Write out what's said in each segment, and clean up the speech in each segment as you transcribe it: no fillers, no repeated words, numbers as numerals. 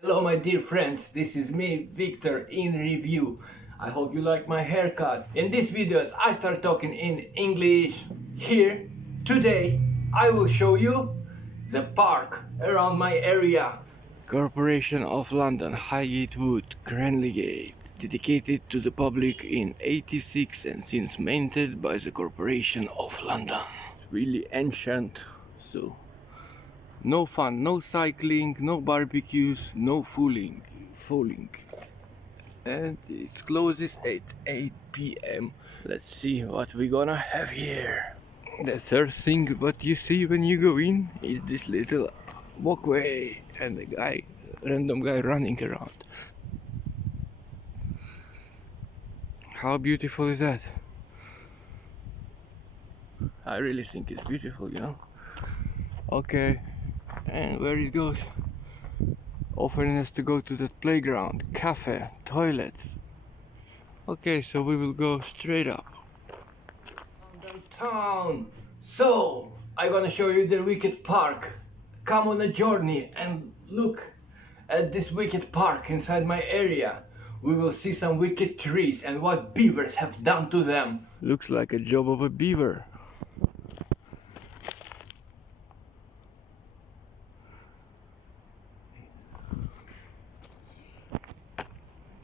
Hello my dear friends, this is me, Victor, in review. I hope you like my haircut. In this video, I start talking in English. Here, today, I will show you the park around my area. Corporation of London, Highate Wood, Cranley Gate, dedicated to the public in '86 and since maintained by the Corporation of London. Really ancient, so no fun, no cycling, no barbecues, no fooling. And it closes at 8 p.m. Let's see what we're gonna have here. The third thing what you see when you go in is this little walkway and a random guy running around. How beautiful is that? I really think it's beautiful, you know. Okay, and where it goes? Offering us to go to that playground, cafe, toilets. Okay, so we will go straight up. Downtown. So, I'm gonna show you the wicked park. Come on a journey and look at this wicked park inside my area. We will see some wicked trees and what beavers have done to them. Looks like a job of a beaver.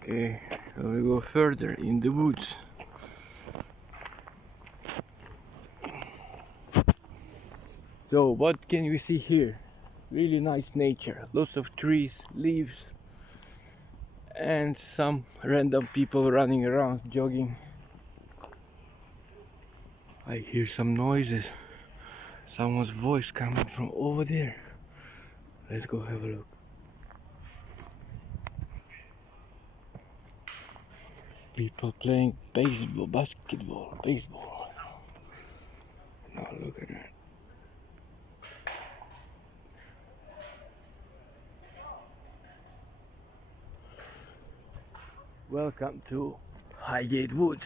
Okay, so we go further in the woods. So what can we see here? Really nice nature, lots of trees, leaves, and some random people running around, jogging. I hear some noises, someone's voice coming from over there. Let's go have a look. People playing baseball. Now look at that. Welcome to Highate Woods.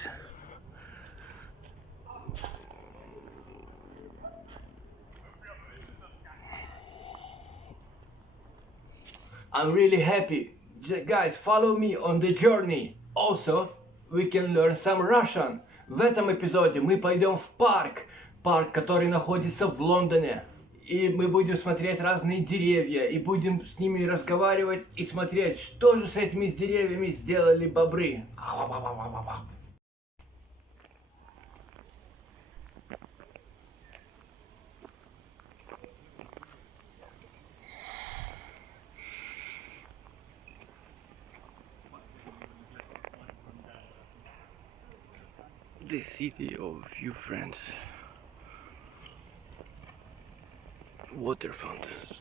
I'm really happy. Guys, follow me on the journey. Also, we can learn some Russian. В этом эпизоде мы пойдем в парк, который находится в Лондоне. И мы будем смотреть разные деревья, и будем с ними разговаривать и смотреть, что же с этими деревьями сделали бобры. The city of a few friends. Water fountains.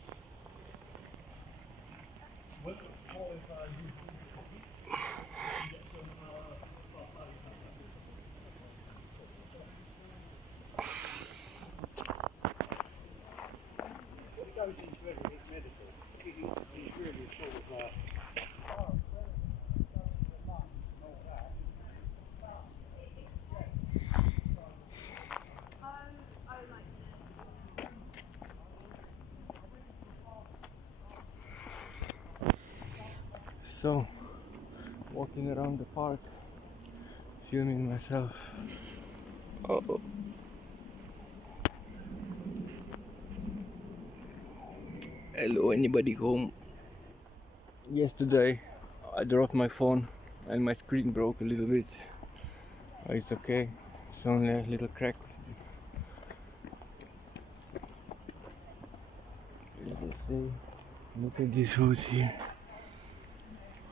So, walking around the park, filming myself. Oh. Hello, anybody home? Yesterday I dropped my phone and my screen broke a little bit. It's okay, it's only a little crack. Look at these woods here.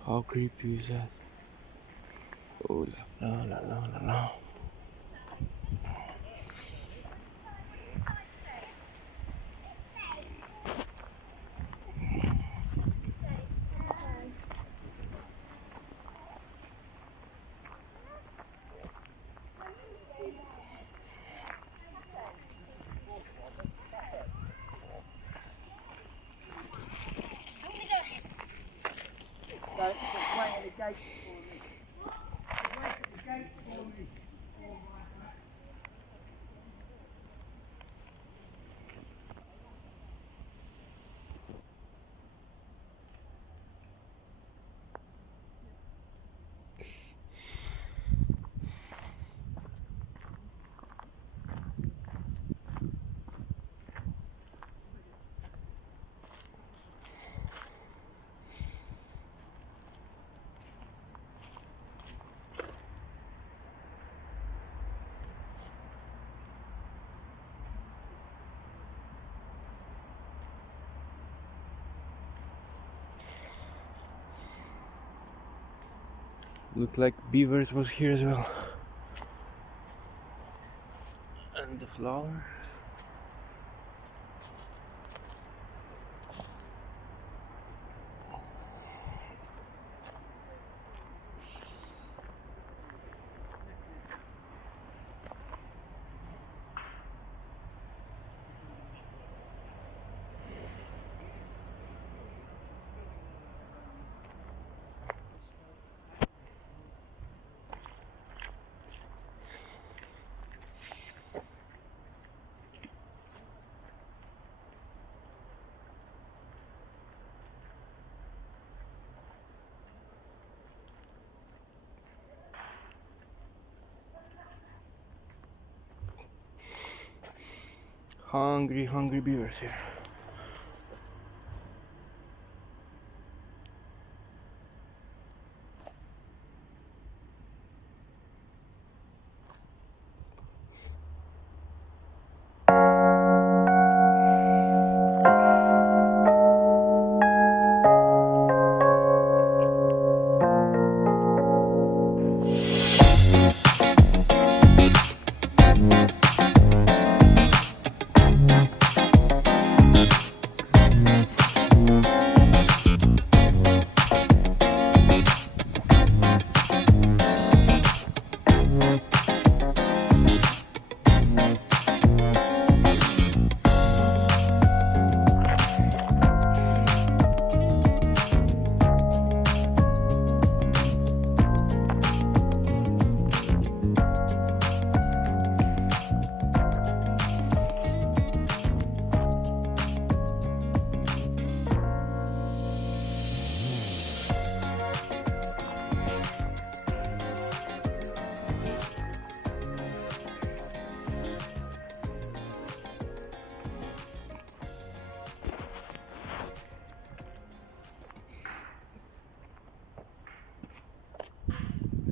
How creepy is that? Oh la la la la la la. Looked like beavers was here as well. And the flower. Hungry beavers here.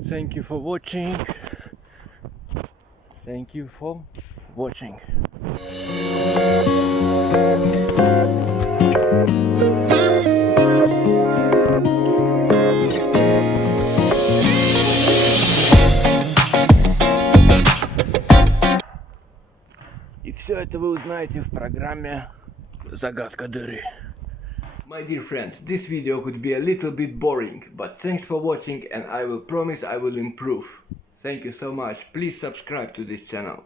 Thank you for watching. Thank you for watching. И все это вы узнаете в программе «Загадка дыры». My dear friends, this video could be a little bit boring, but thanks for watching and I will promise I will improve. Thank you so much. Please subscribe to this channel.